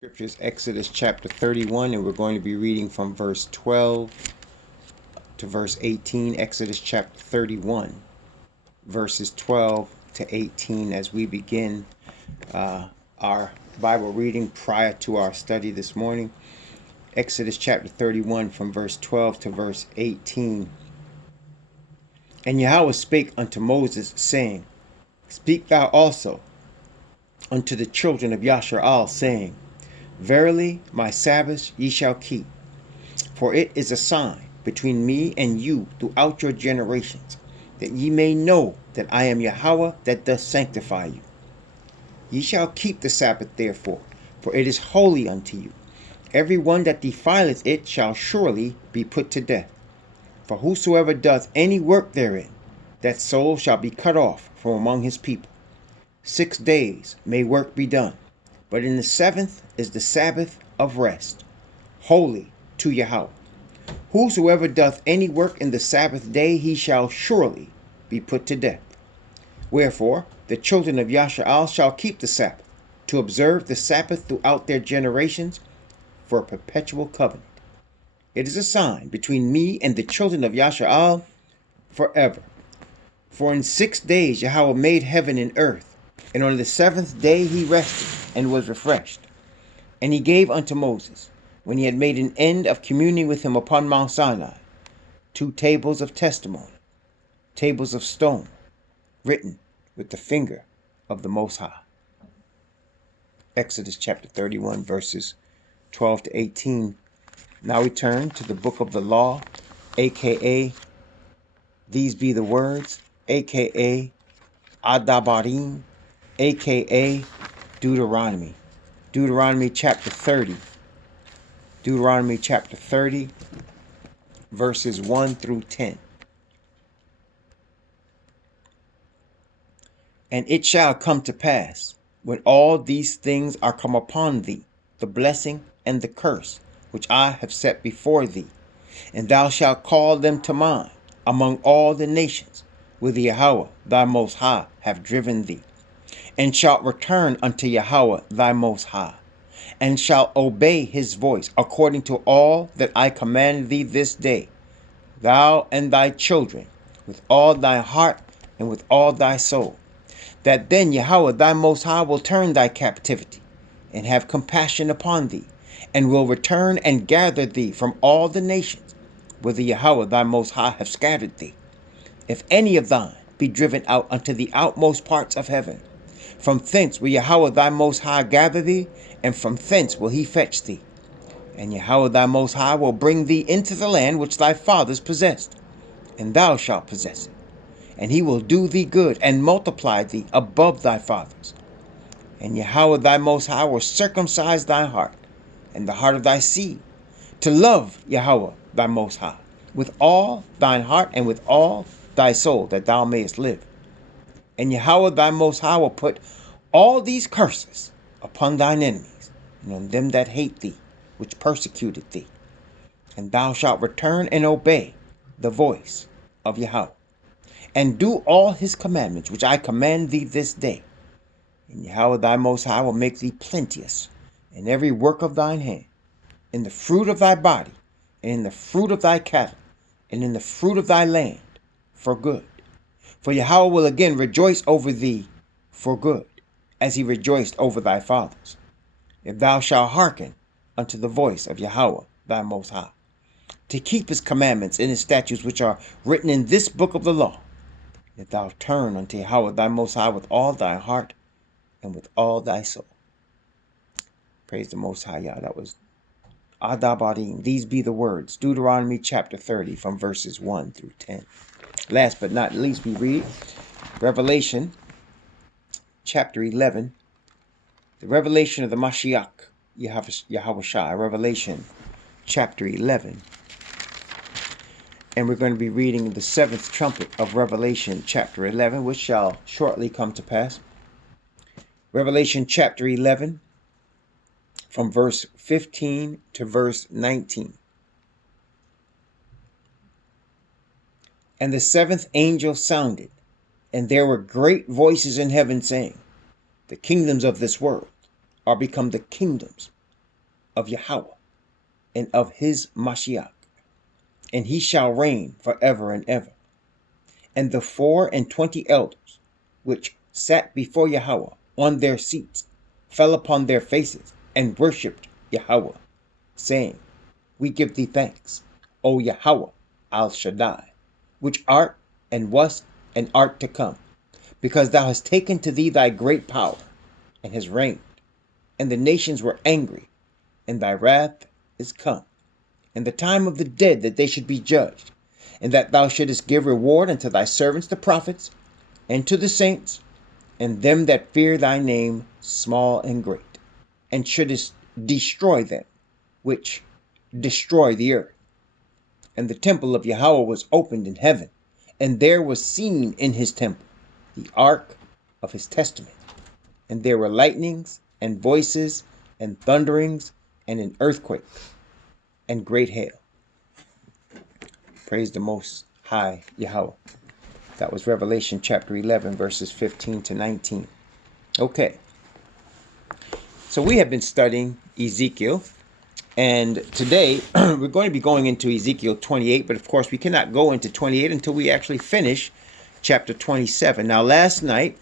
Scriptures, Exodus chapter 31, and we're going to be reading from verse 12 to verse 18. Exodus chapter 31, verses 12 to 18, as we begin our Bible reading prior to our study this morning. Exodus chapter 31, from verse 12 to verse 18. And Yahweh spake unto Moses, saying, Speak thou also unto the children of Yasharal, saying, Verily my Sabbaths ye shall keep, for it is a sign between me and you throughout your generations, that ye may know that I am Yahweh that doth sanctify you. Ye shall keep the Sabbath therefore, for it is holy unto you. Every one that defileth it shall surely be put to death. For whosoever doth any work therein, that soul shall be cut off from among his people. 6 days may work be done, but in the seventh is the Sabbath of rest, holy to Yahweh. Whosoever doth any work in the Sabbath day, he shall surely be put to death. Wherefore the children of Yasharal shall keep the Sabbath, to observe the Sabbath throughout their generations, for a perpetual covenant. It is a sign between me and the children of Yasharal forever. For in 6 days Yahweh made heaven and earth, and on the seventh day he rested and was refreshed. And he gave unto Moses, when he had made an end of communing with him upon Mount Sinai, 2 tables of testimony, tables of stone, written with the finger of the Most High. Exodus chapter 31, verses 12 to 18. Now we turn to the book of the law, aka These Be the Words, aka Adabarim, aka Deuteronomy. Deuteronomy chapter 30. Deuteronomy chapter 30, verses 1 through 10. And it shall come to pass, when all these things are come upon thee, the blessing and the curse, which I have set before thee, and thou shalt call them to mind among all the nations, whither Yahweh thy Most High have driven thee, and shalt return unto Yahweh thy Most High, and shalt obey his voice according to all that I command thee this day, thou and thy children, with all thy heart and with all thy soul, that then Yahweh thy Most High will turn thy captivity, and have compassion upon thee, and will return and gather thee from all the nations, whither Yahweh thy Most High have scattered thee. If any of thine be driven out unto the outmost parts of heaven, from thence will Yahweh thy Most High gather thee, and from thence will he fetch thee. And Yahweh thy Most High will bring thee into the land which thy fathers possessed, and thou shalt possess it. And he will do thee good, and multiply thee above thy fathers. And Yahweh thy Most High will circumcise thy heart, and the heart of thy seed, to love Yahweh thy Most High, with all thine heart and with all thy soul, that thou mayest live. And Yahweh thy Most High will put all these curses upon thine enemies, and on them that hate thee, which persecuted thee. And thou shalt return and obey the voice of Yahweh, and do all his commandments, which I command thee this day. And Yahweh thy Most High will make thee plenteous in every work of thine hand, in the fruit of thy body, and in the fruit of thy cattle, and in the fruit of thy land, for good. For Yahweh will again rejoice over thee for good, as he rejoiced over thy fathers, if thou shalt hearken unto the voice of Yahweh thy Most High, to keep his commandments and his statutes which are written in this book of the law, if thou turn unto Yahweh thy Most High with all thy heart and with all thy soul. Praise the Most High, Yah. That was Adabarim. These be the words. Deuteronomy chapter 30, from verses 1 through 10. Last but not least, we read Revelation chapter 11, the revelation of the Mashiach, Yahweh Shai, Revelation chapter 11. And we're going to be reading the 7th trumpet of Revelation chapter 11, which shall shortly come to pass. Revelation chapter 11, from verse 15 to verse 19. And the 7th angel sounded, and there were great voices in heaven saying, The kingdoms of this world are become the kingdoms of Yahweh and of his Mashiach, and he shall reign forever and ever. And the 24 elders which sat before Yahweh on their seats fell upon their faces and worshipped Yahweh, saying, We give thee thanks, O Yahweh Al Shaddai, which art and wast and art to come, because thou hast taken to thee thy great power, and hast reigned, and the nations were angry, and thy wrath is come, and the time of the dead that they should be judged, and that thou shouldest give reward unto thy servants the prophets, and to the saints, and them that fear thy name, small and great, and shouldest destroy them which destroy the earth. And the temple of Yahweh was opened in heaven, and there was seen in his temple the ark of his testament. And there were lightnings, and voices, and thunderings, and an earthquake, and great hail. Praise the Most High Yahweh. That was Revelation chapter 11, verses 15 to 19. Okay. So we have been studying Ezekiel. And today we're going to be going into Ezekiel 28. But of course, we cannot go into 28 until we actually finish chapter 27. Now, last night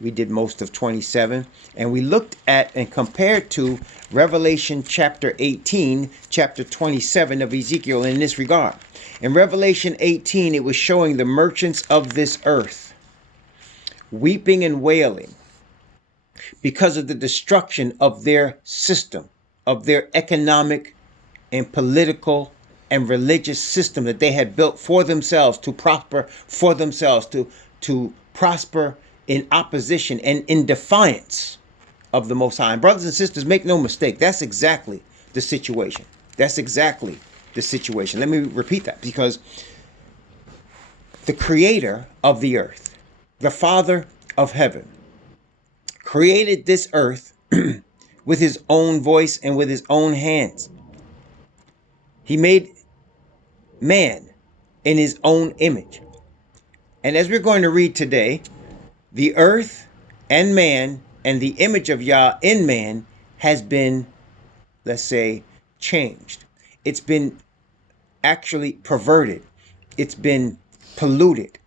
we did most of 27. And we looked at and compared to Revelation chapter 18, chapter 27 of Ezekiel in this regard. In Revelation 18, it was showing the merchants of this earth weeping and wailing because of the destruction of their system, of their economic and political and religious system that they had built for themselves, to prosper for themselves, to prosper in opposition and in defiance of the Most High. And brothers and sisters, make no mistake, that's exactly the situation. That's exactly the situation. Let me repeat that, because the creator of the earth, the Father of heaven, created this earth with his own voice and with his own hands. He made man in his own image. And as we're going to read today, the earth and man and the image of Yah in man has been, let's say, changed. It's been actually perverted. It's been polluted.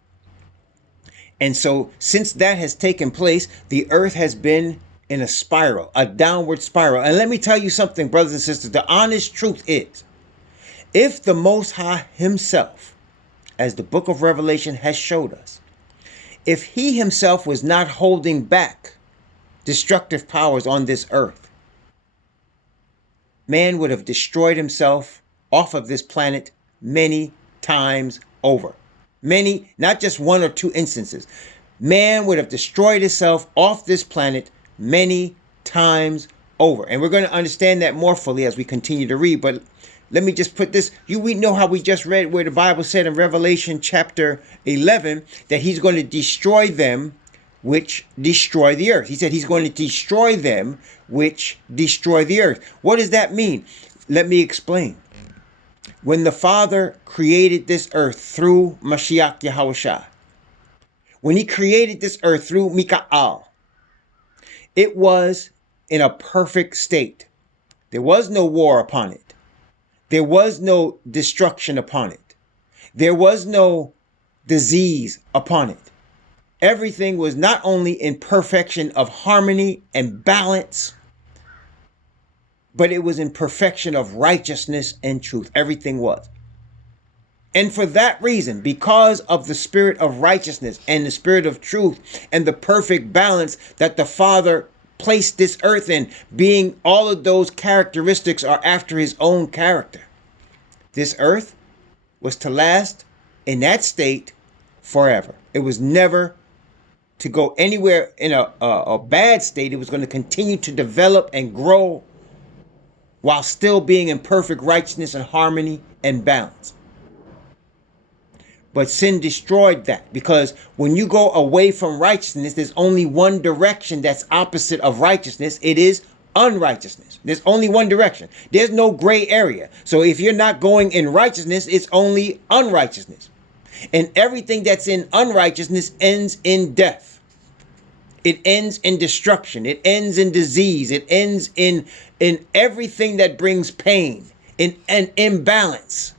And so since that has taken place, the earth has been in a spiral, a downward spiral. And let me tell you something, brothers and sisters, the honest truth is, if the Most High himself, as the book of Revelation has showed us, if he himself was not holding back destructive powers on this earth, man would have destroyed himself off of this planet many times over. Many, not just one or two instances. Man would have destroyed himself off this planet many times over. And we're going to understand that more fully as we continue to read. But let me just put this. We know how we just read where the Bible said in Revelation chapter 11 that he's going to destroy them which destroy the earth. He said he's going to destroy them which destroy the earth. What does that mean? Let me explain. When the Father created this earth through Mashiach Yahushua, when he created this earth through Mikael, it was in a perfect state. There was no war upon it. There was no destruction upon it. There was no disease upon it. Everything was not only in perfection of harmony and balance, but it was in perfection of righteousness and truth. Everything was. And for that reason, because of the spirit of righteousness and the spirit of truth and the perfect balance that the Father placed this earth in, being all of those characteristics are after his own character, this earth was to last in that state forever. It was never to go anywhere in a bad state. It was going to continue to develop and grow while still being in perfect righteousness and harmony and balance. But sin destroyed that, because when you go away from righteousness, there's only one direction that's opposite of righteousness. It is unrighteousness. There's only one direction. There's no gray area. So if you're not going in righteousness, it's only unrighteousness. And everything that's in unrighteousness ends in death. It ends in destruction. It ends in disease. It ends in everything that brings pain, in an imbalance,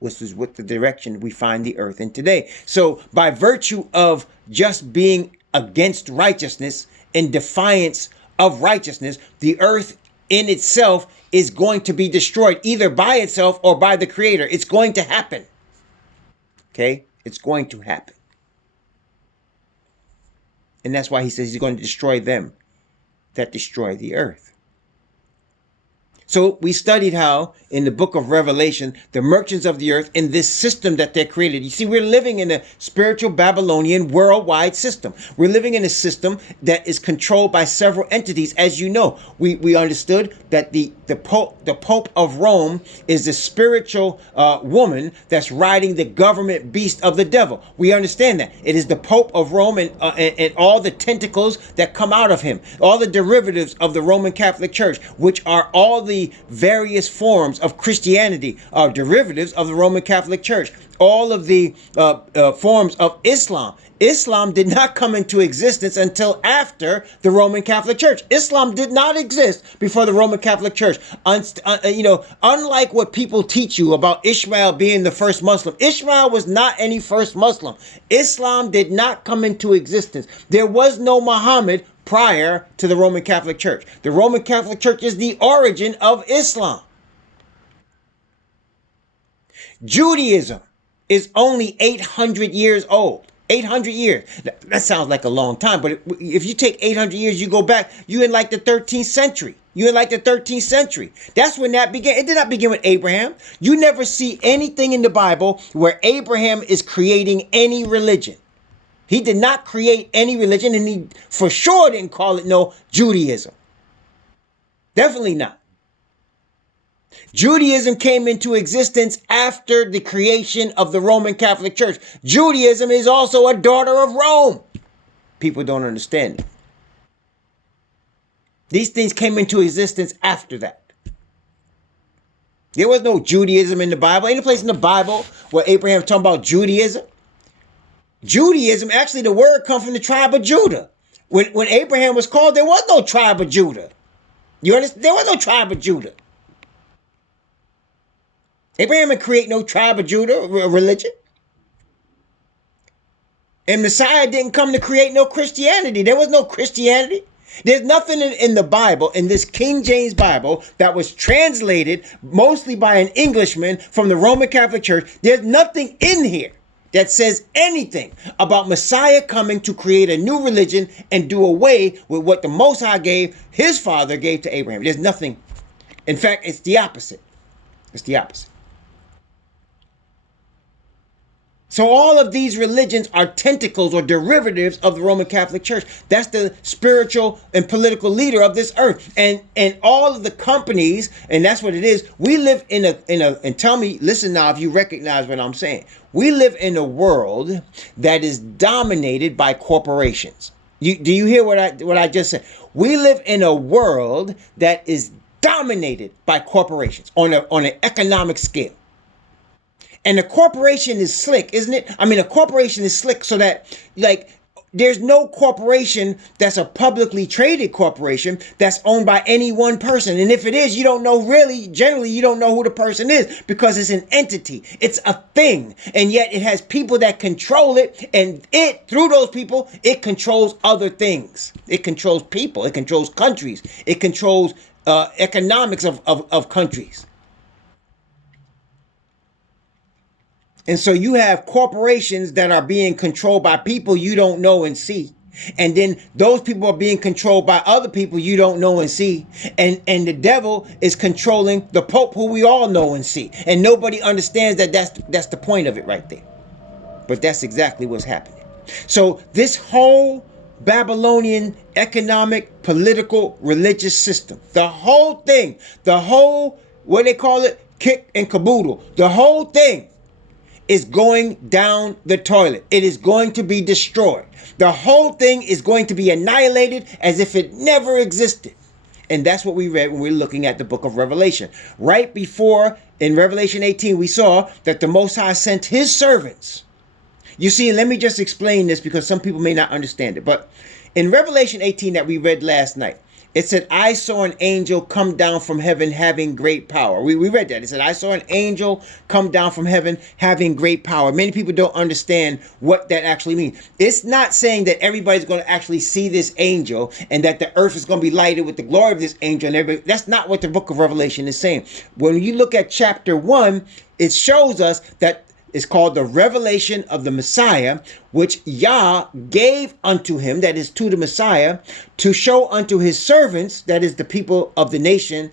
which is what the direction we find the earth in today. So by virtue of just being against righteousness, in defiance of righteousness, the earth in itself is going to be destroyed, either by itself or by the Creator. It's going to happen. Okay? It's going to happen. And that's why he says he's going to destroy them that destroy the earth. So we studied how in the book of Revelation, the merchants of the earth, in this system that they created. You see, we're living in a spiritual Babylonian worldwide system. We're living in a system that is controlled by several entities. As you know, we understood that the Pope of Rome is the spiritual woman that's riding the government beast of the devil. We understand that. It is the Pope of Rome and all the tentacles that come out of him, all the derivatives of the Roman Catholic Church, which are all the various forms of Christianity, are derivatives of the Roman Catholic Church. All of the forms of Islam. Islam did not come into existence until after the Roman Catholic Church. Islam did not exist before the Roman Catholic Church. Unlike what people teach you about Ishmael being the first Muslim, Ishmael was not any first Muslim. Islam did not come into existence. There was no Muhammad prior to the Roman Catholic Church. The Roman Catholic Church is the origin of Islam. Judaism is only 800 years old. 800 years. That sounds like a long time, but if you take 800 years, you go back, you're in like the 13th century. You're in like the 13th century. That's when that began. It did not begin with Abraham. You never see anything in the Bible where Abraham is creating any religion. He did not create any religion, and he for sure didn't call it no Judaism. Definitely not. Judaism came into existence after the creation of the Roman Catholic Church. Judaism is also a daughter of Rome. People don't understand it. These things came into existence after that. There was no Judaism in the Bible. Any place in the Bible where Abraham talking about Judaism? Judaism, actually the word comes from the tribe of Judah. When Abraham was called, there was no tribe of Judah. You understand? There was no tribe of Judah. Abraham didn't create no tribe of Judah religion. And Messiah didn't come to create no Christianity. There was no Christianity. There's nothing in the Bible, in this King James Bible, that was translated mostly by an Englishman from the Roman Catholic Church. There's nothing in here that says anything about Messiah coming to create a new religion and do away with what the Most High his father gave to Abraham. There's nothing. In fact, it's the opposite. It's the opposite. So all of these religions are tentacles or derivatives of the Roman Catholic Church. That's the spiritual and political leader of this earth. And all of the companies, and that's what it is. We live in a and tell me, listen now if you recognize what I'm saying. We live in a world that is dominated by corporations. Do you hear what I just said? We live in a world that is dominated by corporations on an economic scale. And a corporation is slick, isn't it? I mean, a corporation is slick so that, like, there's no corporation that's a publicly traded corporation that's owned by any one person. And if it is, you don't know really, generally, you don't know who the person is because it's an entity. It's a thing. And yet it has people that control it. And through those people, it controls other things. It controls people. It controls countries. It controls economics of countries. And so you have corporations that are being controlled by people you don't know and see. And then those people are being controlled by other people you don't know and see. And the devil is controlling the Pope, who we all know and see. And nobody understands that that's the point of it right there. But that's exactly what's happening. So this whole Babylonian economic, political, religious system, the whole thing, what they call it, kick and caboodle, the whole thing is going down the toilet. It is going to be destroyed. The whole thing is going to be annihilated as if it never existed. And that's what we read when we were looking at the book of Revelation. Right before, in Revelation 18, we saw that the Most High sent his servants. You see, let me just explain this because some people may not understand it. But in Revelation 18 that we read last night, it said, I saw an angel come down from heaven having great power. We read that. It said, I saw an angel come down from heaven having great power. Many people don't understand what that actually means. It's not saying that everybody's going to actually see this angel and that the earth is going to be lighted with the glory of this angel and everybody. That's not what the book of Revelation is saying. When you look at chapter 1, it shows us that it's called the revelation of the Messiah, which Yah gave unto him, that is to the Messiah, to show unto his servants, that is the people of the nation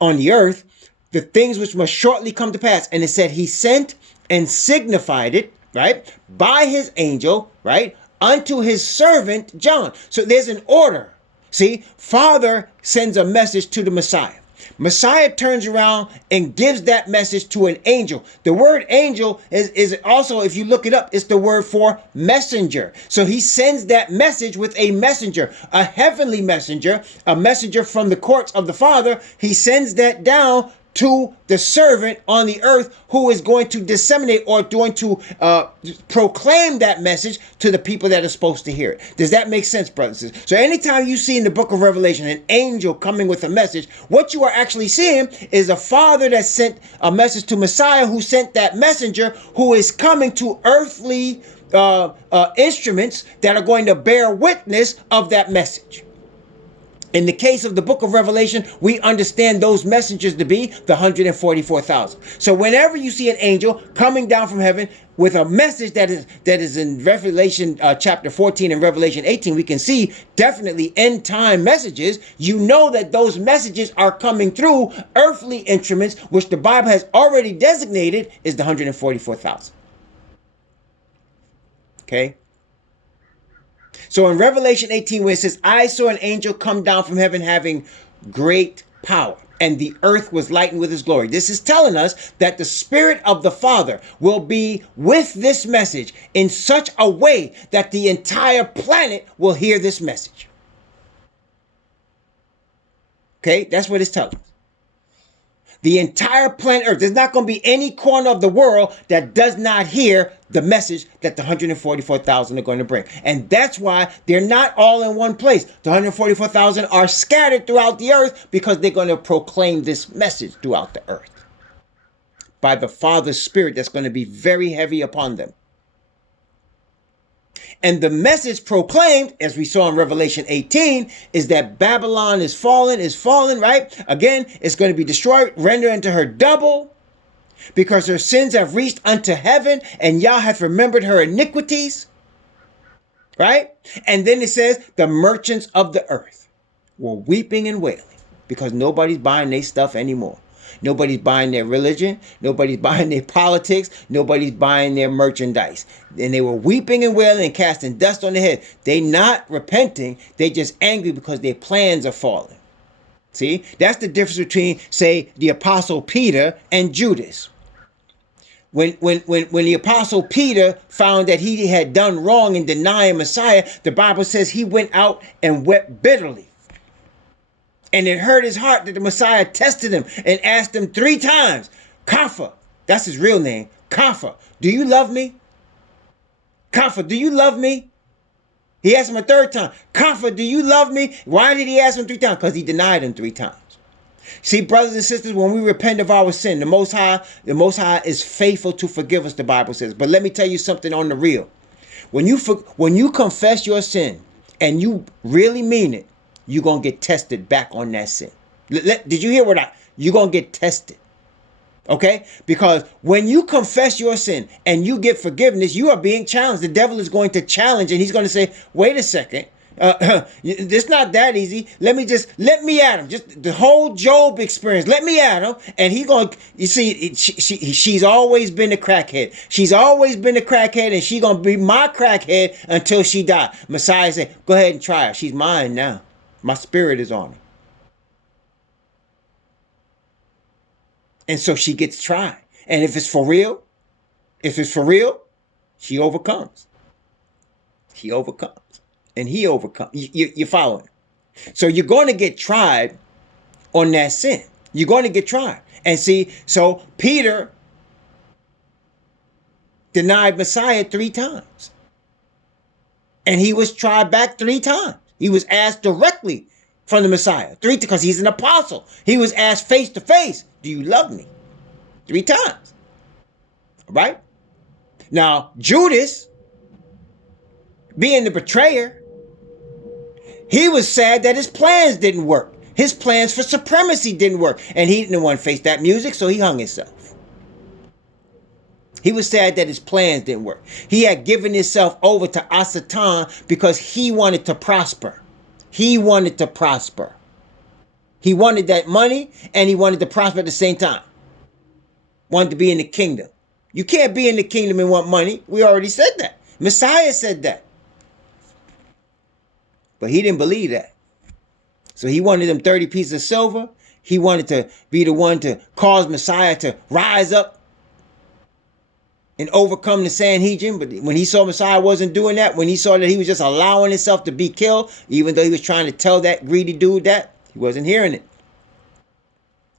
on the earth, the things which must shortly come to pass. And it said he sent and signified it, right, by his angel, right, unto his servant John. So there's an order. See, Father sends a message to the Messiah. Messiah turns around and gives that message to an angel. The word angel is also, if you look it up, it's the word for messenger. So he sends that message with a messenger, a heavenly messenger, a messenger from the courts of the Father. He sends that down to the servant on the earth who is going to disseminate or going to proclaim that message to the people that are supposed to hear it. Does that make sense, brothers and sisters? So anytime you see in the book of Revelation an angel coming with a message, what you are actually seeing is a father that sent a message to Messiah, who sent that messenger who is coming to earthly instruments that are going to bear witness of that message. In the case of the book of Revelation, we understand those messengers to be the 144,000. So whenever you see an angel coming down from heaven with a message that is in Revelation chapter 14 and Revelation 18, we can see definitely end time messages. You know that those messages are coming through earthly instruments, which the Bible has already designated is the 144,000. Okay? So in Revelation 18, where it says, I saw an angel come down from heaven having great power, and the earth was lightened with his glory. This is telling us that the Spirit of the Father will be with this message in such a way that the entire planet will hear this message. Okay, that's what it's telling us. The entire planet Earth. There's not going to be any corner of the world that does not hear the message that the 144,000 are going to bring. And that's why they're not all in one place. The 144,000 are scattered throughout the earth because they're going to proclaim this message throughout the earth by the Father's Spirit that's going to be very heavy upon them. And the message proclaimed, as we saw in Revelation 18, is that Babylon is fallen, right? Again, it's going to be destroyed, rendered unto her double, because her sins have reached unto heaven, and Yah hath remembered her iniquities, right? And then it says, the merchants of the earth were weeping and wailing, because nobody's buying their stuff anymore. Nobody's buying their religion. Nobody's buying their politics. Nobody's buying their merchandise. And they were weeping and wailing and casting dust on their head. They not repenting. They just angry because their plans are falling. See, that's the difference between, say, the Apostle Peter and Judas. When the Apostle Peter found that he had done wrong in denying Messiah, the Bible says he went out and wept bitterly. And it hurt his heart that the Messiah tested him and asked him 3 times, Kapha, that's his real name, Kapha, do you love me? Kapha, do you love me? He asked him a 3rd time, Kapha, do you love me? Why did he ask him 3 times? Because he denied him 3 times. See, brothers and sisters, when we repent of our sin, the Most High is faithful to forgive us, the Bible says. But let me tell you something on the real. When you confess your sin and you really mean it, you're going to get tested back on that sin. Did you hear you're going to get tested. Okay? Because when you confess your sin and you get forgiveness, you are being challenged. The devil is going to challenge and he's going to say, wait a second. It's not that easy. Let me at him. Just the whole Job experience. Let me at him. And you see, she's always been a crackhead. She's always been a crackhead and she's going to be my crackhead until she dies. Messiah said, go ahead and try her. She's mine now. My spirit is on her. And so she gets tried. And if it's for real, she overcomes. She overcomes. And he overcomes. You're following. So you're going to get tried on that sin. You're going to get tried. And see, so Peter denied Messiah 3 times. And he was tried back 3 times. He was asked directly from the Messiah. 3 because he's an apostle. He was asked face to face, do you love me? 3 times. All right? Now, Judas, being the betrayer, he was sad that his plans didn't work. His plans for supremacy didn't work. And he didn't want to face that music, so he hung himself. He was sad that his plans didn't work. He had given himself over to Satan because he wanted to prosper. He wanted to prosper. He wanted that money and he wanted to prosper at the same time. Wanted to be in the kingdom. You can't be in the kingdom and want money. We already said that. Messiah said that. But he didn't believe that. So he wanted them 30 pieces of silver. He wanted to be the one to cause Messiah to rise up and overcome the Sanhedrin. But when he saw Messiah wasn't doing that, when he saw that he was just allowing himself to be killed, even though he was trying to tell that greedy dude that, he wasn't hearing it.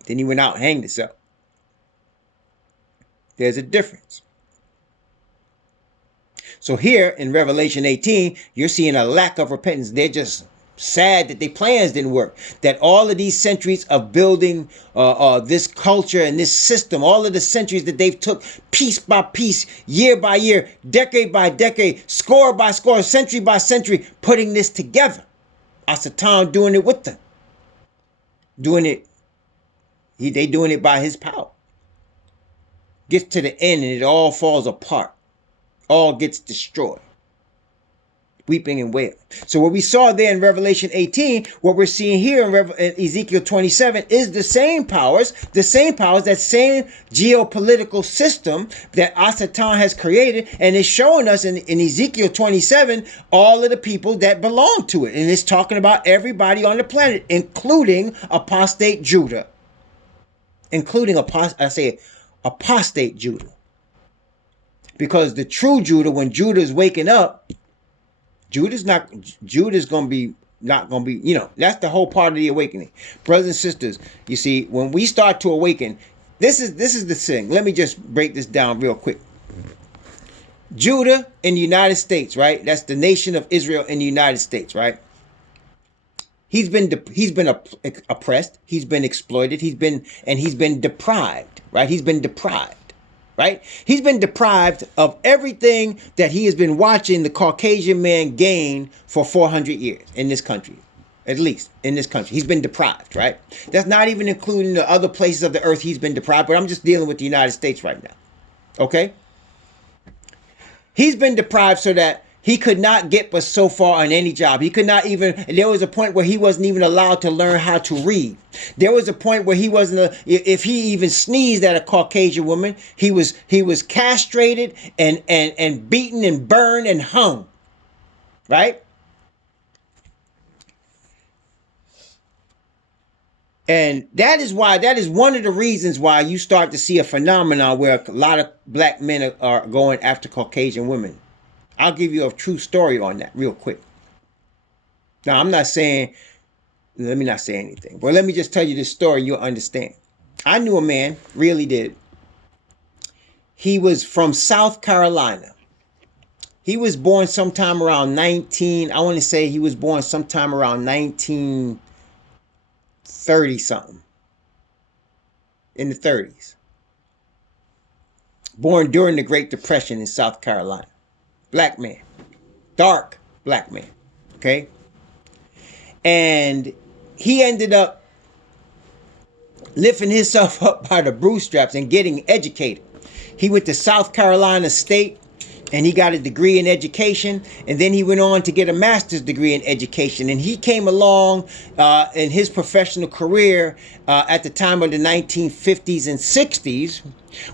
Then he went out and hanged himself. There's a difference. So here in Revelation 18, you're seeing a lack of repentance. They're just sad that their plans didn't work. That all of these centuries of building this culture and this system, all of the centuries that they've took piece by piece, year by year, decade by decade, score by score, century by century, putting this together. Satan doing it with them. Doing it. They doing it by his power. Gets to the end and it all falls apart. All gets destroyed. Weeping and wailing. So what we saw there in Revelation 18, what we're seeing here in Ezekiel 27 is the same powers, that same geopolitical system that Satan has created, and it's showing us in Ezekiel 27 all of the people that belong to it. And it's talking about everybody on the planet, including apostate Judah. Including apostate Judah. Because the true Judah, when Judah is waking up, Judah's not going to be, that's the whole part of the awakening. Brothers and sisters, you see, when we start to awaken, this is the thing. Let me just break this down real quick. Judah in the United States, right? That's the nation of Israel in the United States, right? He's been oppressed. He's been exploited. He's been deprived, right? He's been deprived. Right? He's been deprived of everything that he has been watching the Caucasian man gain for 400 years in this country. At least in this country. He's been deprived, right? That's not even including the other places of the earth he's been deprived, but I'm just dealing with the United States right now. Okay? He's been deprived so that he could not get but so far on any job. He could not even, there was a point where he wasn't even allowed to learn how to read. There was a point where he wasn't, if he even sneezed at a Caucasian woman, he was castrated and beaten and burned and hung. Right? And that is one of the reasons why you start to see a phenomenon where a lot of black men are going after Caucasian women. I'll give you a true story on that real quick. Now, let me not say anything. But let me just tell you this story, you'll understand. I knew a man, really did. He was from South Carolina. He was born sometime around 1930 something. In the 30s. Born during the Great Depression in South Carolina. Black man. Dark black man. Okay? And he ended up lifting himself up by the bootstraps and getting educated. He went to South Carolina State and he got a degree in education. And then he went on to get a master's degree in education. And he came along in his professional career at the time of the 1950s and 60s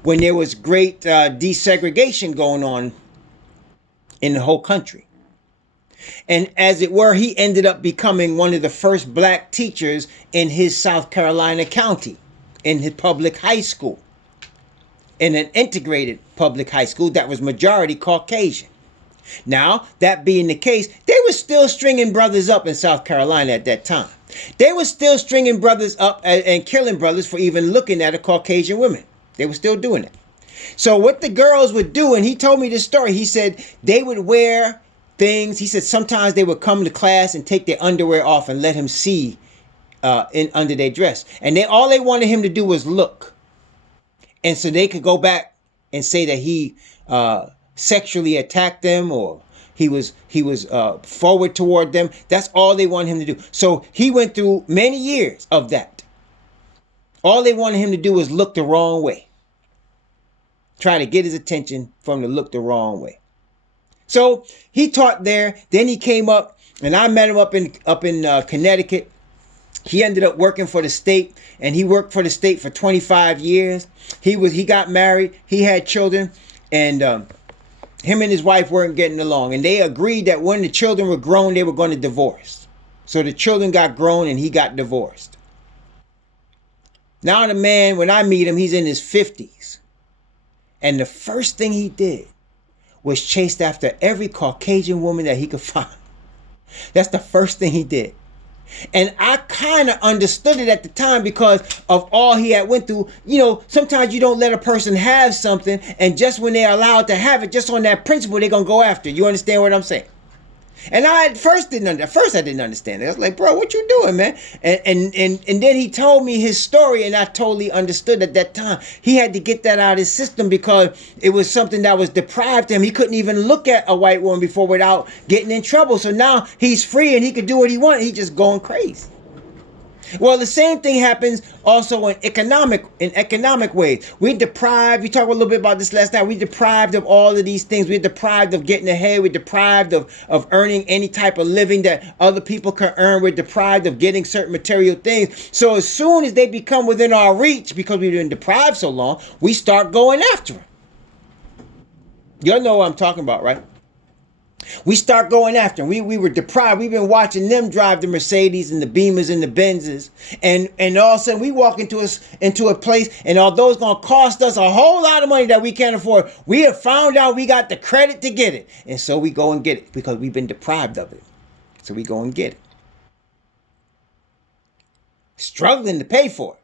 when there was great desegregation going on in the whole country. And as it were, he ended up becoming one of the first black teachers in his South Carolina county, in his public high school, in an integrated public high school that was majority Caucasian. Now, that being the case, they were still stringing brothers up in South Carolina at that time. They were still stringing brothers up and killing brothers for even looking at a Caucasian woman. They were still doing it. So what the girls would do, and he told me this story, he said they would wear things. He said sometimes they would come to class and take their underwear off and let him see in under their dress. And all they wanted him to do was look. And so they could go back and say that he sexually attacked them, or he was forward toward them. That's all they wanted him to do. So he went through many years of that. All they wanted him to do was look the wrong way. Try to get his attention from to look the wrong way. So he taught there. Then he came up, and I met him up in Connecticut. He ended up working for the state, and he worked for the state for 25 years. He got married. He had children, and him and his wife weren't getting along. And they agreed that when the children were grown, they were going to divorce. So the children got grown, and he got divorced. Now the man, when I meet him, he's in his 50s. And the first thing he did was chased after every Caucasian woman that he could find. That's the first thing he did. And I kind of understood it at the time because of all he had went through. You know, sometimes you don't let a person have something, and just when they're allowed to have it, just on that principle, they're going to go after it. You understand what I'm saying? And I at first I didn't understand it. I was like, bro, what you doing, man? And then he told me his story, and I totally understood at that time. He had to get that out of his system because it was something that was deprived him. He couldn't even look at a white woman before without getting in trouble. So now he's free and he could do what he wants. He's just going crazy. Well, the same thing happens also in economic ways. We're deprived. We talked a little bit about this last night. We're deprived of all of these things. We're deprived of getting ahead. We're deprived of earning any type of living that other people can earn. We're deprived of getting certain material things. So as soon as they become within our reach, because we've been deprived so long, we start going after them. Y'all know what I'm talking about, right? We start going after them. We were deprived. We've been watching them drive the Mercedes and the Beamers and the Benzes. And all of a sudden we walk into a place, and although it's going to cost us a whole lot of money that we can't afford, we have found out we got the credit to get it. And so we go and get it because we've been deprived of it. So we go and get it. Struggling to pay for it,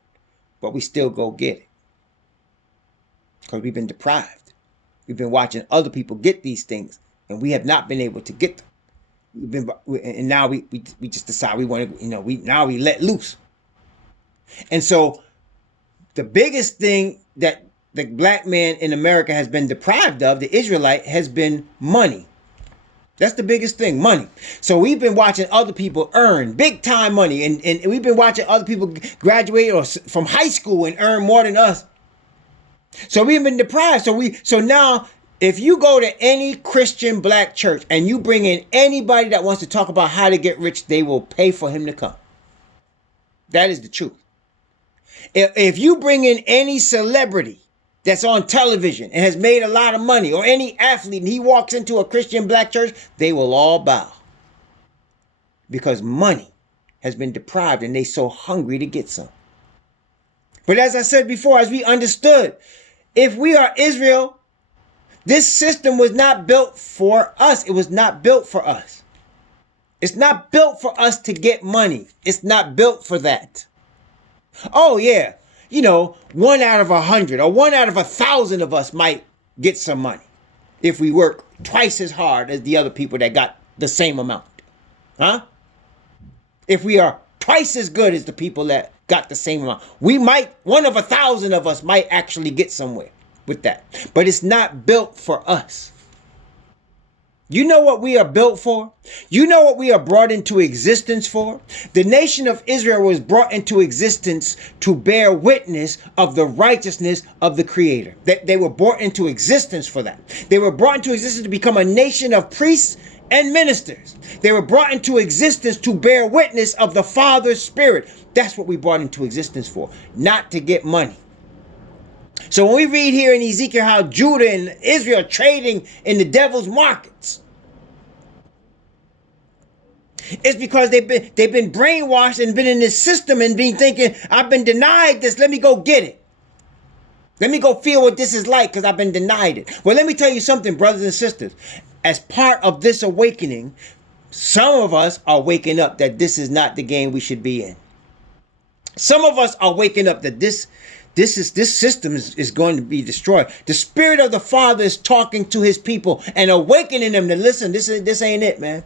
but we still go get it because we've been deprived. We've been watching other people get these things, and we have not been able to get them. And now we just decide we want to, now we let loose. And so the biggest thing that the black man in America has been deprived of, the Israelite, has been money. That's the biggest thing, money. So we've been watching other people earn big time money, and we've been watching other people graduate or from high school and earn more than us. So we've been deprived. So now, if you go to any Christian black church and you bring in anybody that wants to talk about how to get rich, they will pay for him to come. That is the truth. If you bring in any celebrity that's on television and has made a lot of money, or any athlete, and he walks into a Christian black church, they will all bow. Because money has been deprived and they're so hungry to get some. But as I said before, as we understood, if we are Israel, this system was not built for us. It was not built for us. It's not built for us to get money. It's not built for that. Oh, yeah. 1 out of 100 or 1 out of 1,000 of us might get some money if we work twice as hard as the other people that got the same amount. Huh? If we are twice as good as the people that got the same amount, 1 of 1,000 of us might actually get somewhere with that. But it's not built for us. You know what we are built for? You know what we are brought into existence for? The nation of Israel was brought into existence to bear witness of the righteousness of the Creator. They were brought into existence for that. They were brought into existence to become a nation of priests and ministers. They were brought into existence to bear witness of the Father's Spirit. That's what we brought into existence for, not to get money. So when we read here in Ezekiel how Judah and Israel are trading in the devil's markets, it's because they've been brainwashed and been in this system and been thinking, I've been denied this, let me go get it. Let me go feel what this is like because I've been denied it. Well, let me tell you something, brothers and sisters. As part of this awakening, some of us are waking up that this is not the game we should be in. Some of us are waking up that this This system is going to be destroyed. The Spirit of the Father is talking to his people and awakening them to listen. This ain't it, man.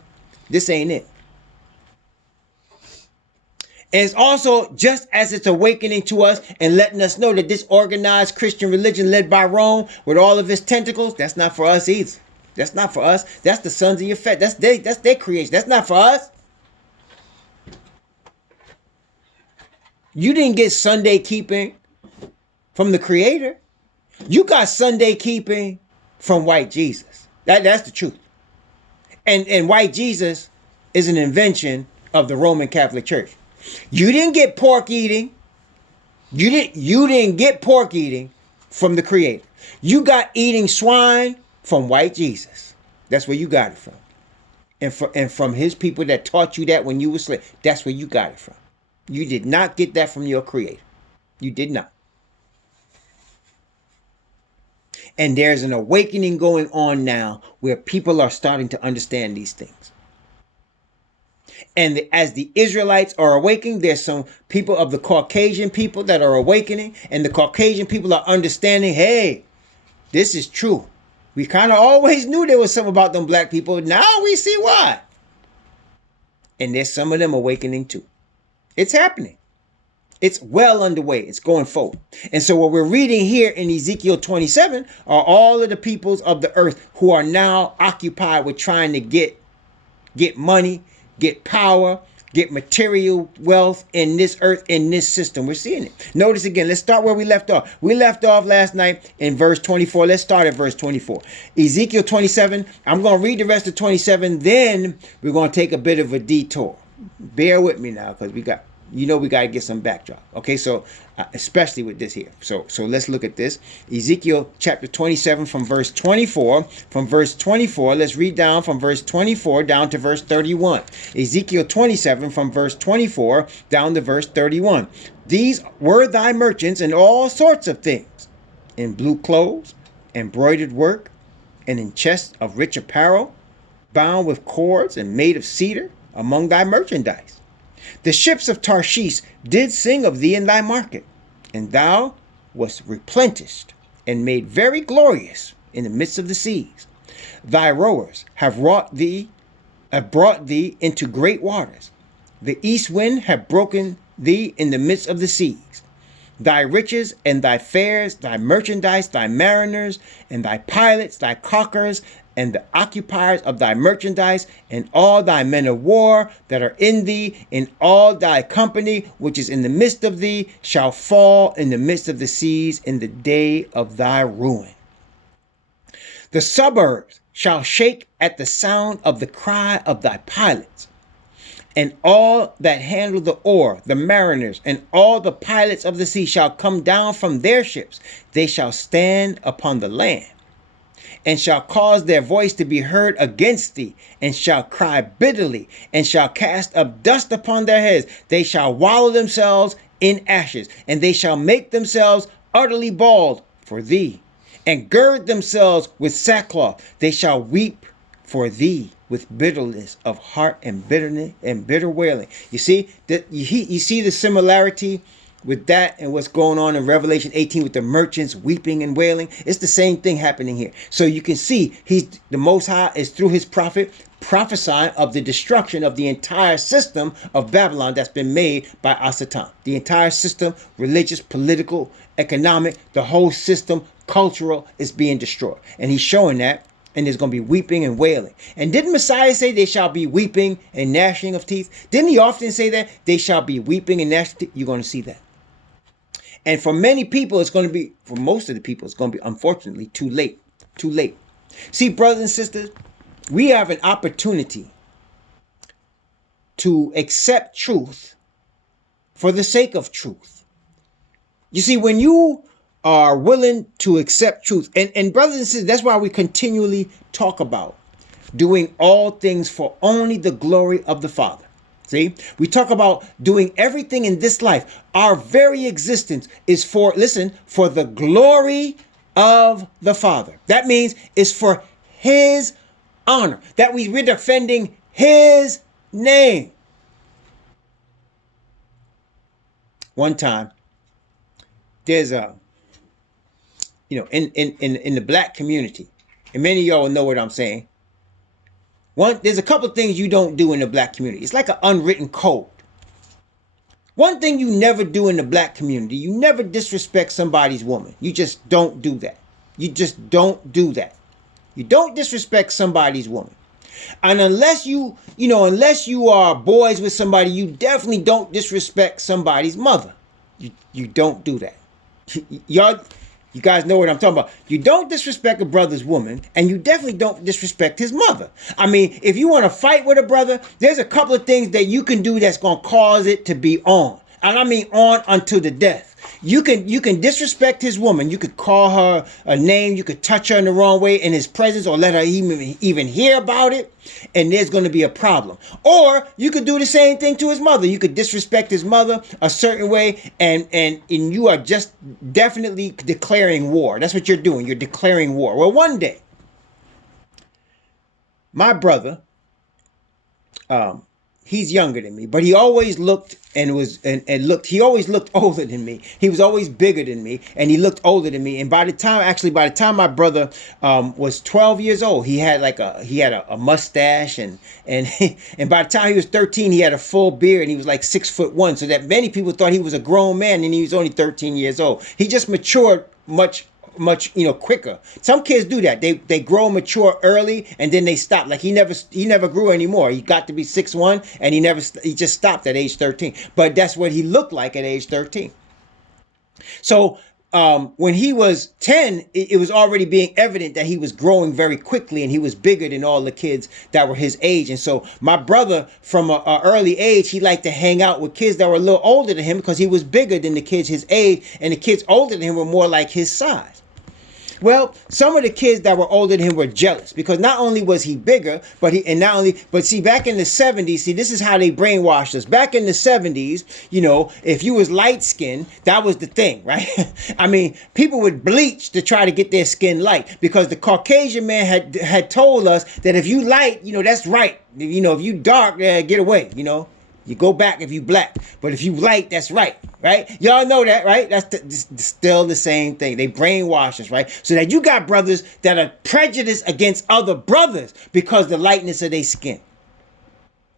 This ain't it. And it's also, just as it's awakening to us and letting us know that this organized Christian religion led by Rome with all of its tentacles, that's not for us either. That's not for us. That's the sons of your fat. That's their creation. That's not for us. You didn't get Sunday keeping from the Creator. You got Sunday keeping from white Jesus. That's the truth. And white Jesus is an invention of the Roman Catholic Church. You didn't get pork eating. You didn't get pork eating from the Creator. You got eating swine from white Jesus. That's where you got it from. And from his people that taught you that when you were slave. That's where you got it from. You did not get that from your Creator. You did not. And there's an awakening going on now where people are starting to understand these things. And as the Israelites are awakening, there's some people of the Caucasian people that are awakening. And the Caucasian people are understanding, hey, this is true. We kind of always knew there was something about them black people. Now we see why. And there's some of them awakening too. It's happening. It's well underway. It's going forward. And so what we're reading here in Ezekiel 27 are all of the peoples of the earth who are now occupied with trying to get money, get power, get material wealth in this earth, in this system. We're seeing it. Notice again, let's start where we left off. We left off last night in verse 24. Let's start at verse 24. Ezekiel 27. I'm going to read the rest of 27. Then we're going to take a bit of a detour. Bear with me now, because we got to get some backdrop. Okay, so especially with this here. So let's look at this. Ezekiel chapter 27 from verse 24. From verse 24, let's read down from verse 24 down to verse 31. Ezekiel 27 from verse 24 down to verse 31. These were thy merchants in all sorts of things, in blue clothes, embroidered work, and in chests of rich apparel, bound with cords and made of cedar, among thy merchandise. The ships of Tarshish did sing of thee in thy market, and thou wast replenished and made very glorious in the midst of the seas. Thy rowers have brought thee into great waters. The east wind have broken thee in the midst of the seas. Thy riches and thy fares, thy merchandise, thy mariners, and thy pilots, thy caulkers, and the occupiers of thy merchandise, and all thy men of war that are in thee, and all thy company which is in the midst of thee, shall fall in the midst of the seas in the day of thy ruin. The suburbs shall shake at the sound of the cry of thy pilots, and all that handle the oar, the mariners, and all the pilots of the sea shall come down from their ships. They shall stand upon the land, and shall cause their voice to be heard against thee, and shall cry bitterly, and shall cast up dust upon their heads. They shall wallow themselves in ashes, and they shall make themselves utterly bald for thee, and gird themselves with sackcloth. They shall weep for thee with bitterness of heart and bitterness and bitter wailing. You see that you see the similarity with that and what's going on in Revelation 18 with the merchants weeping and wailing. It's the same thing happening here. So you can see the Most High is through his prophet prophesying of the destruction of the entire system of Babylon that's been made by Asatan. The entire system, religious, political, economic, the whole system, cultural, is being destroyed. And he's showing that. And there's going to be weeping and wailing. And didn't Messiah say they shall be weeping and gnashing of teeth? Didn't he often say that? They shall be weeping and gnashing of teeth. You're going to see that. And for many people, it's going to be, for most of the people, it's going to be, unfortunately, too late. Too late. See, brothers and sisters, we have an opportunity to accept truth for the sake of truth. You see, when you are willing to accept truth, and brothers and sisters, that's why we continually talk about doing all things for only the glory of the Father. See, we talk about doing everything in this life. Our very existence is for the glory of the Father. That means it's for his honor, that we're defending his name. One time, there's a, in the black community, and many of y'all know what I'm saying. There's a couple of things you don't do in the black community. It's like an unwritten code. One thing you never do in the black community, you never disrespect somebody's woman. You just don't do that. You just don't do that. You don't disrespect somebody's woman. And unless unless you are boys with somebody, you definitely don't disrespect somebody's mother. You don't do that. You guys know what I'm talking about. You don't disrespect a brother's woman, and you definitely don't disrespect his mother. I mean, if you want to fight with a brother, there's a couple of things that you can do that's going to cause it to be on. And I mean on unto the death. You can disrespect his woman. You could call her a name. You could touch her in the wrong way in his presence, or let her even hear about it, and there's going to be a problem. Or you could do the same thing to his mother. You could disrespect his mother a certain way, and you are just definitely declaring war. That's what you're doing. You're declaring war. Well, one day, my brother, he's younger than me, but he always looked he always looked older than me. He was always bigger than me, and he looked older than me. And by the time my brother was 12 years old, he had a mustache, and and by the time he was 13, he had a full beard, and he was like 6'1", so that many people thought he was a grown man, and he was only 13 years old. He just matured much quicker. Some kids do that. They grow mature early, and then they stop. Like he never grew anymore. He got to be 6'1", and he just stopped at age 13. But that's what he looked like at age 13. So when he was 10, it was already being evident that he was growing very quickly, and he was bigger than all the kids that were his age. And so my brother, from an early age, he liked to hang out with kids that were a little older than him, because he was bigger than the kids his age, and the kids older than him were more like his size. Well, some of the kids that were older than him were jealous, because not only was he bigger, but see, back in the 70s, see, this is how they brainwashed us. Back in the 70s, if you was light skinned, that was the thing, right? I mean, people would bleach to try to get their skin light, because the Caucasian man had told us that if you light, that's right. If you dark, get away, You go back if you black, but if you light, that's right? Y'all know that, right? That's still the same thing. They brainwash us, right? So that you got brothers that are prejudiced against other brothers because of the lightness of their skin,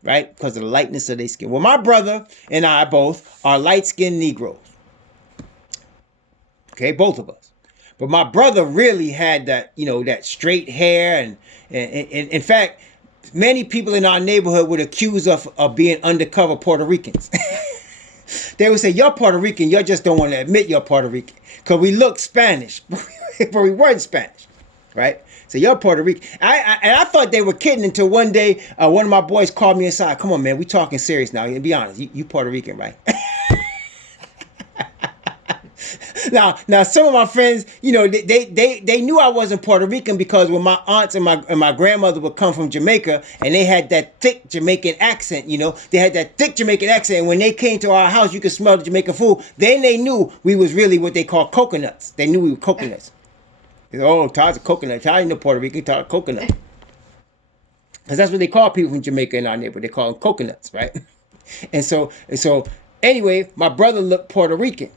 right? Because of the lightness of their skin. Well, my brother and I both are light-skinned Negroes. Okay, both of us. But my brother really had that, that straight hair, and in fact, many people in our neighborhood would accuse us of being undercover Puerto Ricans. They would say, "You're Puerto Rican, you just don't want to admit you're Puerto Rican." Because we look Spanish, but we weren't Spanish, right? So you're Puerto Rican. I thought they were kidding until one day, one of my boys called me inside. "Come on, man, we talking serious now. And be honest, you Puerto Rican, right?" Now, some of my friends, they knew I wasn't Puerto Rican, because when my aunts and my grandmother would come from Jamaica, and they had that thick Jamaican accent, they had that thick Jamaican accent. And when they came to our house, you could smell the Jamaican food. Then they knew we was really what they call coconuts. They knew we were coconuts. They said, "Oh, Todd's a coconut. Todd ain't no Puerto Rican. Todd a coconut." Because that's what they call people from Jamaica in our neighborhood. They call them coconuts, right? And so anyway, my brother looked Puerto Rican.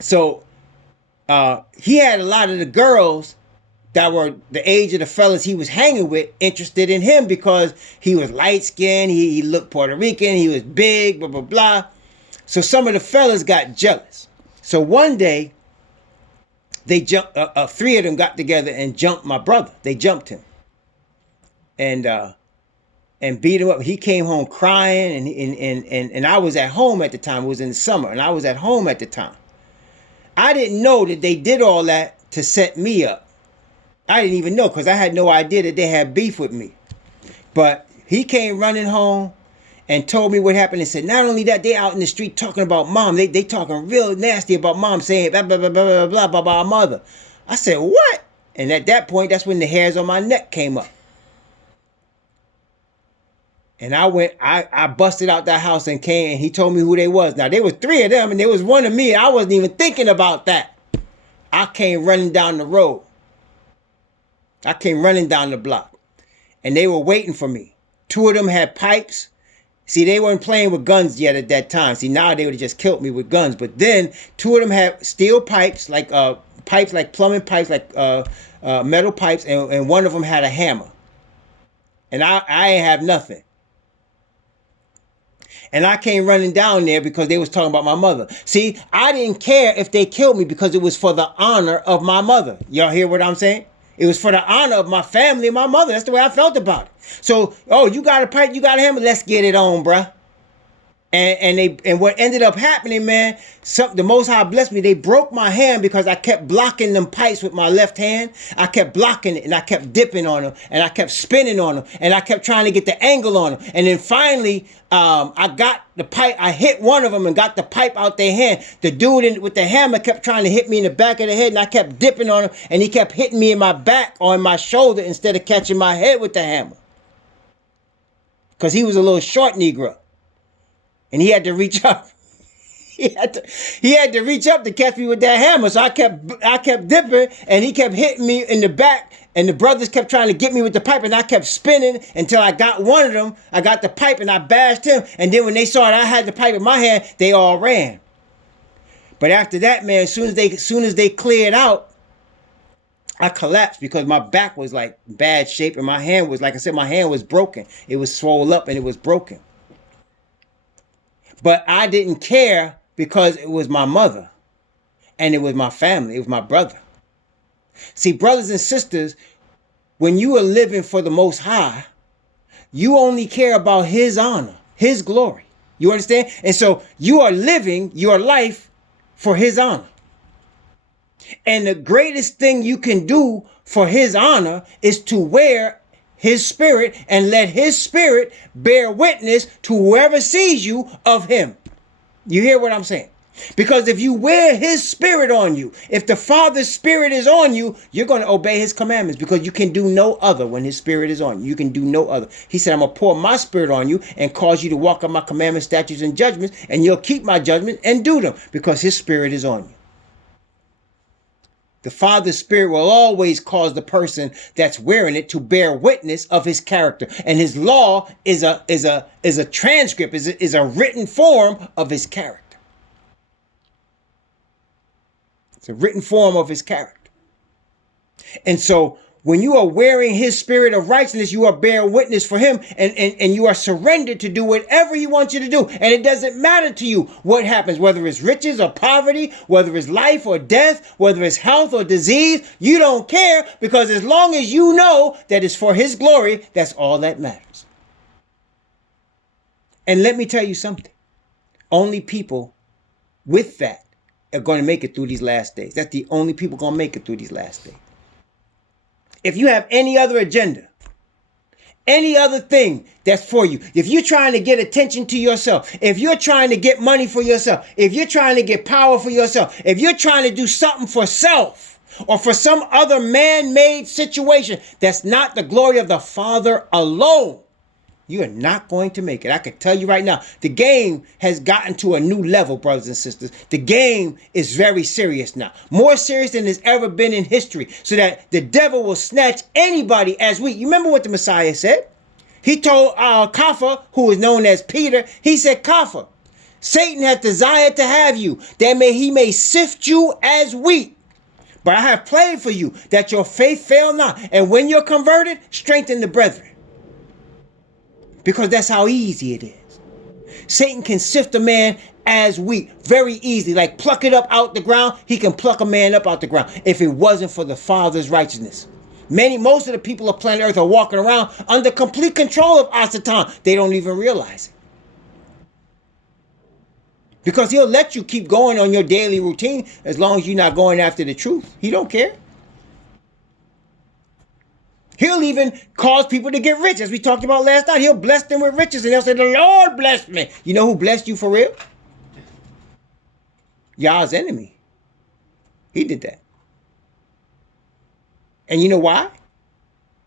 So he had a lot of the girls that were the age of the fellas he was hanging with interested in him, because he was light skinned, he looked Puerto Rican, he was big, blah, blah, blah. So some of the fellas got jealous. So one day, they jumped, three of them got together and jumped my brother. They jumped him and beat him up. He came home crying, and I was at home at the time. It was in the summer, and I was at home at the time. I didn't know that they did all that to set me up. I didn't even know, because I had no idea that they had beef with me. But he came running home and told me what happened, and said, not only that, they out in the street talking about mom. They talking real nasty about mom, saying blah, blah, blah, blah, blah, blah, about our mother. I said, "What?" And at that point, that's when the hairs on my neck came up. And I busted out that house and came, and he told me who they was. Now, there was three of them, and there was one of me. I wasn't even thinking about that. I came running down the road. I came running down the block, and they were waiting for me. Two of them had pipes, See, they weren't playing with guns yet at that time. See, now they would have just killed me with guns. But then two of them had steel pipes, like plumbing pipes, like metal pipes, and one of them had a hammer. And I ain't have nothing. And I came running down there because they was talking about my mother. See, I didn't care if they killed me because it was for the honor of my mother. Y'all hear what I'm saying? It was for the honor of my family and my mother. That's the way I felt about it. So, oh, you got a pipe, you got a hammer, let's get it on, bruh. And what ended up happening, man, the Most High blessed me. They broke my hand because I kept blocking them pipes with my left hand. I kept blocking it, and I kept dipping on them, and I kept spinning on them, and I kept trying to get the angle on them. And then finally, I got the pipe. I hit one of them and got the pipe out their hand. The dude with the hammer kept trying to hit me in the back of the head, and I kept dipping on him, and he kept hitting me in my back or in my shoulder instead of catching my head with the hammer. Because he was a little short Negro. And he had to reach up. He had to reach up to catch me with that hammer. So I kept dipping, and he kept hitting me in the back. And the brothers kept trying to get me with the pipe, and I kept spinning until I got one of them. I got the pipe, and I bashed him. And then when they saw that I had the pipe in my hand, they all ran. But after that, man, as soon as they cleared out, I collapsed because my back was like bad shape, and my hand was, like I said, my hand was broken. It was swollen up, and it was broken. But I didn't care because it was my mother and it was my family. It was my brother. See, brothers and sisters, when you are living for the Most High, you only care about his honor, his glory. You understand? And so you are living your life for his honor. And the greatest thing you can do for his honor is to wear his spirit and let his spirit bear witness to whoever sees you of him. You hear what I'm saying? Because if you wear his spirit on you, if the Father's spirit is on you, you're going to obey his commandments because you can do no other when his spirit is on you. You can do no other. He said, I'm going to pour my spirit on you and cause you to walk on my commandments, statutes, and judgments, and you'll keep my judgments and do them because his spirit is on you. The Father's spirit will always cause the person that's wearing it to bear witness of his character. And his law is a transcript, is a written form of his character. It's a written form of his character. And so when you are wearing his spirit of righteousness, you are bearing witness for him, and you are surrendered to do whatever he wants you to do. And it doesn't matter to you what happens, whether it's riches or poverty, whether it's life or death, whether it's health or disease. You don't care, because as long as you know that it's for his glory, that's all that matters. And let me tell you something. Only people with that are going to make it through these last days. That's the only people going to make it through these last days. If you have any other agenda, any other thing that's for you, if you're trying to get attention to yourself, if you're trying to get money for yourself, if you're trying to get power for yourself, if you're trying to do something for self or for some other man-made situation that's not the glory of the Father alone, you are not going to make it. I can tell you right now, the game has gotten to a new level, brothers and sisters. The game is very serious now. More serious than it's ever been in history. So that the devil will snatch anybody as weak. You remember what the Messiah said? He told Kepha, who is known as Peter, he said, Kepha, Satan hath desired to have you, that he may sift you as wheat. But I have prayed for you, that your faith fail not. And when you're converted, strengthen the brethren. Because that's how easy it is. Satan can sift a man as wheat very easily. Like pluck it up out the ground. He can pluck a man up out the ground if it wasn't for the Father's righteousness. Most of the people of planet Earth are walking around under complete control of Asatan. They don't even realize it. Because he'll let you keep going on your daily routine as long as you're not going after the truth. He don't care. He'll even cause people to get rich, as we talked about last night. He'll bless them with riches, and they'll say, the Lord blessed me. You know who blessed you for real? Yah's enemy. He did that. And you know why?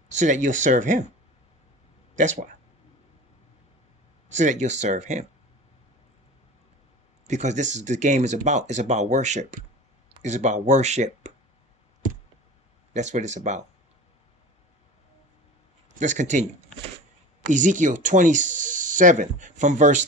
So that you'll serve him. That's why. So that you'll serve him. Because this is the game is about. It's about worship. It's about worship. That's what it's about. Let's continue. Ezekiel 26. 7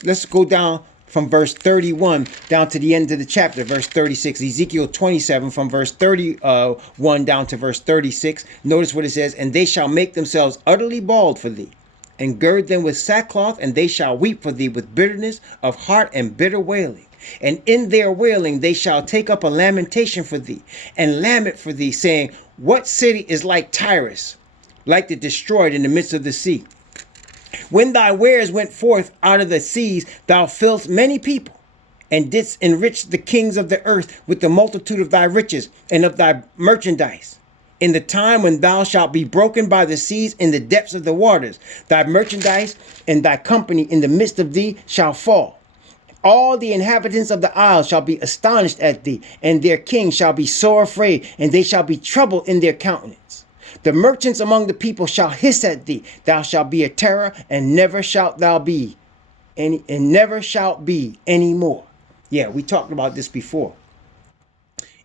let's go down from verse 31 down to the end of the chapter, verse 36. Ezekiel 27 from verse 31 down to verse 36. Notice what it says. And they shall make themselves utterly bald for thee, and gird them with sackcloth, and they shall weep for thee with bitterness of heart and bitter wailing. And in their wailing they shall take up a lamentation for thee, and lament for thee, saying, what city is like Tyrus, like the destroyed in the midst of the sea? When thy wares went forth out of the seas, thou filled many people, and didst enrich the kings of the earth with the multitude of thy riches and of thy merchandise. In the time when thou shalt be broken by the seas in the depths of the waters, thy merchandise and thy company in the midst of thee shall fall. All the inhabitants of the isles shall be astonished at thee, and their king shall be sore afraid, and they shall be troubled in their countenance. The merchants among the people shall hiss at thee. Thou shalt be a terror, and never shalt thou be any more. Yeah, we talked about this before.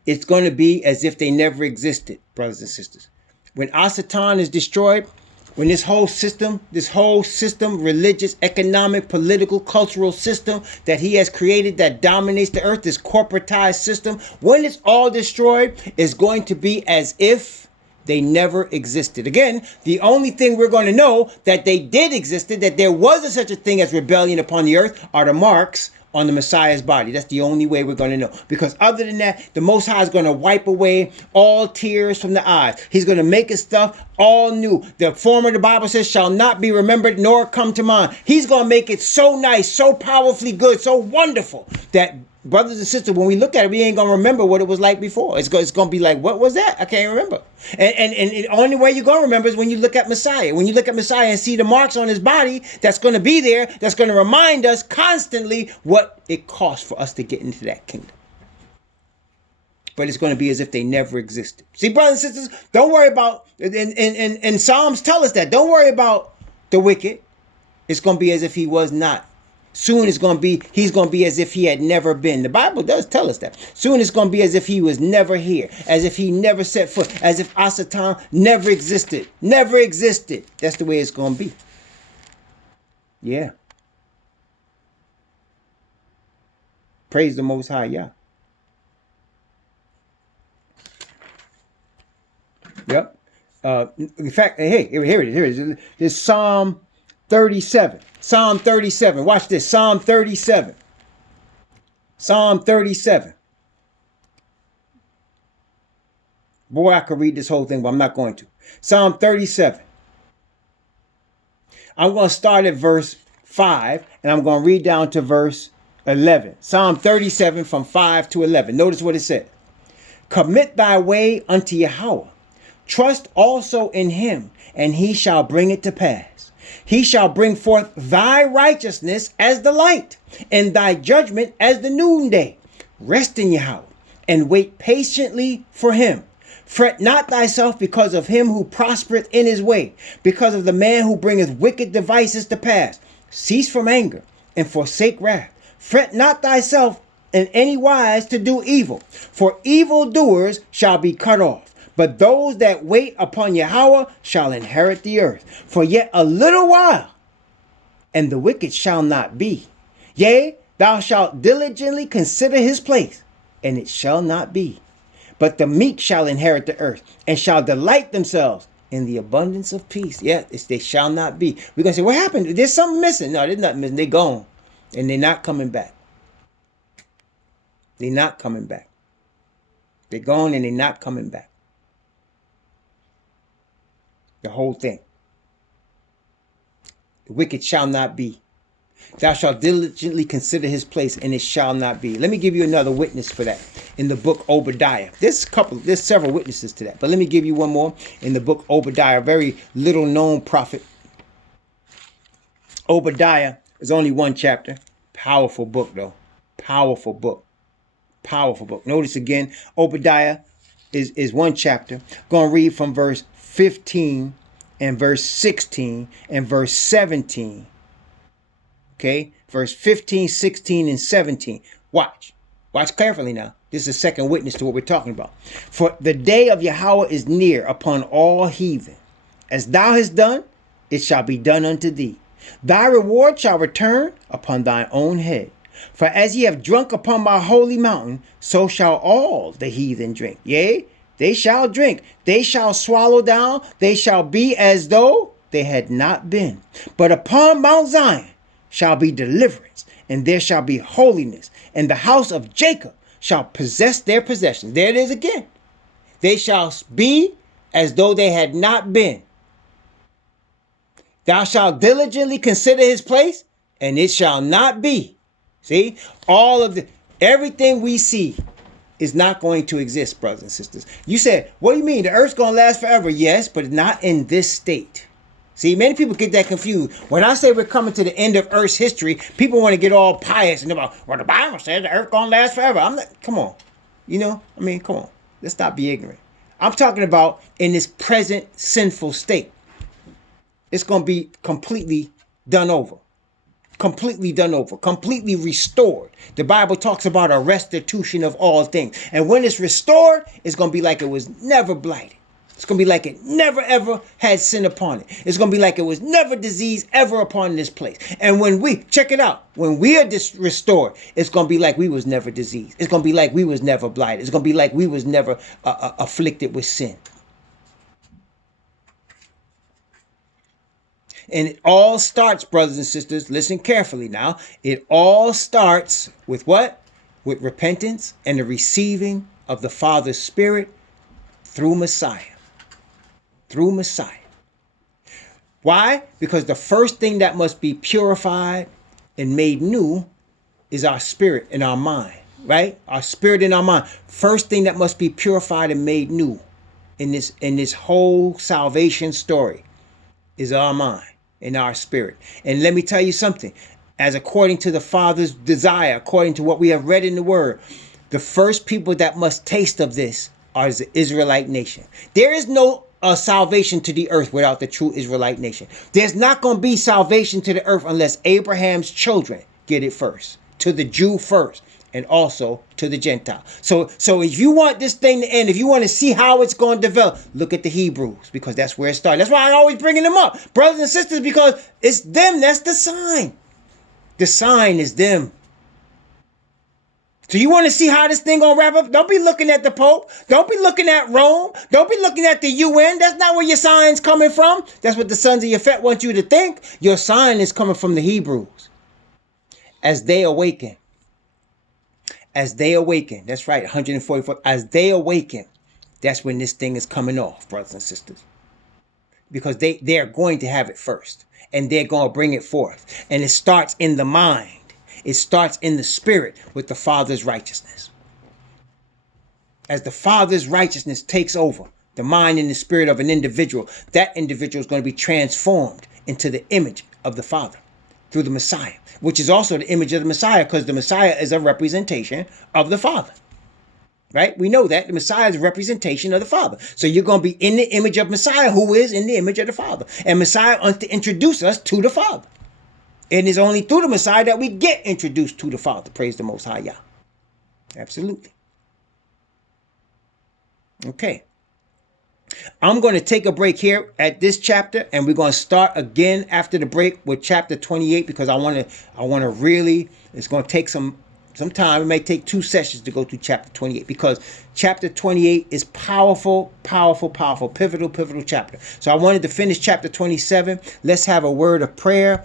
It's going to be as if they never existed, brothers and sisters. When Asatan is destroyed, when this whole system, religious, economic, political, cultural system that he has created that dominates the earth, this corporatized system, when it's all destroyed, it's going to be as if they never existed. Again, the only thing we're going to know that they did existed, that there was such a thing as rebellion upon the earth, are the marks on the Messiah's body. That's the only way we're going to know. Because other than that, the Most High is going to wipe away all tears from the eyes. He's going to make his stuff all new. The former, the Bible says, shall not be remembered nor come to mind. He's going to make it so nice, so powerfully good, so wonderful that, brothers and sisters, when we look at it, we ain't going to remember what it was like before. It's going to be like, what was that? I can't remember. And the only way you're going to remember is when you look at Messiah. When you look at Messiah and see the marks on his body, that's going to be there, that's going to remind us constantly what it cost for us to get into that kingdom. But it's going to be as if they never existed. See, brothers and sisters, don't worry about, and Psalms tell us that, don't worry about the wicked. It's going to be as if he was not. Soon he's going to be as if he had never been. The Bible does tell us that. Soon it's going to be as if he was never here, as if he never set foot, as if Asatan never existed. Never existed. That's the way it's going to be. Yeah. Praise the Most High, yeah. Yep. In fact, hey, here it is. It's Psalm 37. Psalm 37. Watch this. Psalm 37. Psalm 37. Boy, I could read this whole thing, but I'm not going to. Psalm 37. I'm going to start at verse 5, and I'm going to read down to verse 11. Psalm 37 from 5 to 11. Notice what it said. Commit thy way unto Yahweh. Trust also in him, and he shall bring it to pass. He shall bring forth thy righteousness as the light, and thy judgment as the noonday. Rest in Yahweh, and wait patiently for him. Fret not thyself because of him who prospereth in his way, because of the man who bringeth wicked devices to pass. Cease from anger, and forsake wrath. Fret not thyself in any wise to do evil, for evildoers shall be cut off. But those that wait upon Yahweh shall inherit the earth. For yet a little while, and the wicked shall not be. Yea, thou shalt diligently consider his place, and it shall not be. But the meek shall inherit the earth, and shall delight themselves in the abundance of peace. Yeah, they shall not be. We're going to say, what happened? There's something missing. No, there's nothing missing. They're gone, and they're not coming back. They're not coming back. They're gone, and they're not coming back. The whole thing. The wicked shall not be. Thou shalt diligently consider his place, and it shall not be. Let me give you another witness for that in the book Obadiah. There's several witnesses to that, but let me give you one more in the book Obadiah, a very little known prophet. Obadiah is only one chapter. Powerful book, though. Powerful book. Powerful book. Notice again, Obadiah is one chapter. Going to read from verse 15 and verse 16 and verse 17. Okay, verse 15, 16, and 17. Watch carefully now. This is a second witness to what we're talking about. For the day of Yahweh is near upon all heathen. As thou hast done, it shall be done unto thee. Thy reward shall return upon thine own head. For as ye have drunk upon my holy mountain, so shall all the heathen drink. Yea, they shall drink, they shall swallow down, they shall be as though they had not been. But upon Mount Zion shall be deliverance, and there shall be holiness, and the house of Jacob shall possess their possessions. There it is again. They shall be as though they had not been. Thou shalt diligently consider his place, and it shall not be. See, everything we see is not going to exist, brothers and sisters. You said, what do you mean? The earth's going to last forever? Yes, but not in this state. See, many people get that confused. When I say we're coming to the end of Earth's history, people want to get all pious and about, well, the Bible says the earth going to last forever. I'm not, come on. Come on. Let's not be ignorant. I'm talking about in this present sinful state. It's going to be completely done over. Completely restored. The Bible talks about a restitution of all things. And when it's restored, it's going to be like it was never blighted. It's going to be like it never ever had sin upon it. It's going to be like it was never disease ever upon this place. And when check it out, when we are restored, it's going to be like we was never diseased. It's going to be like we was never blighted. It's going to be like we was never afflicted with sin. And it all starts, brothers and sisters, listen carefully now. It all starts with what? With repentance and the receiving of the Father's Spirit through Messiah. Through Messiah. Why? Because the first thing that must be purified and made new is our spirit and our mind, right? Our spirit and our mind. First thing that must be purified and made new in this whole salvation story is our mind and our spirit. And let me tell you something. As according to the Father's desire, according to what we have read in the Word, the first people that must taste of this are the Israelite nation. There is no salvation to the earth without the true Israelite nation. There's not going to be salvation to the earth unless Abraham's children get it first. To the Jew first. And also to the Gentile. So if you want this thing to end, if you want to see how it's going to develop, look at the Hebrews, because that's where it started. That's why I'm always bringing them up, brothers and sisters, because it's them. That's the sign. The sign is them. So you want to see how this thing going to wrap up? Don't be looking at the Pope. Don't be looking at Rome. Don't be looking at the UN. That's not where your sign's coming from. That's what the sons of Yafet want you to think. Your sign is coming from the Hebrews. As they awaken. As they awaken, that's right, 144. As they awaken, that's when this thing is coming off, brothers and sisters. Because they are going to have it first. And they're going to bring it forth. And it starts in the mind. It starts in the spirit with the Father's righteousness. As the Father's righteousness takes over the mind and the spirit of an individual, that individual is going to be transformed into the image of the Father through the Messiah, which is also the image of the Messiah, because the Messiah is a representation of the Father. Right? We know that the Messiah is a representation of the Father. So you're going to be in the image of Messiah, who is in the image of the Father. And Messiah wants to introduce us to the Father. And it's only through the Messiah that we get introduced to the Father. Praise the Most High Yah. Absolutely. Okay. I'm going to take a break here at this chapter, and we're going to start again after the break with chapter 28, because I want to really, it's going to take some time. It may take 2 sessions to go through chapter 28, because chapter 28 is powerful, pivotal chapter. So I wanted to finish chapter 27. Let's have a word of prayer.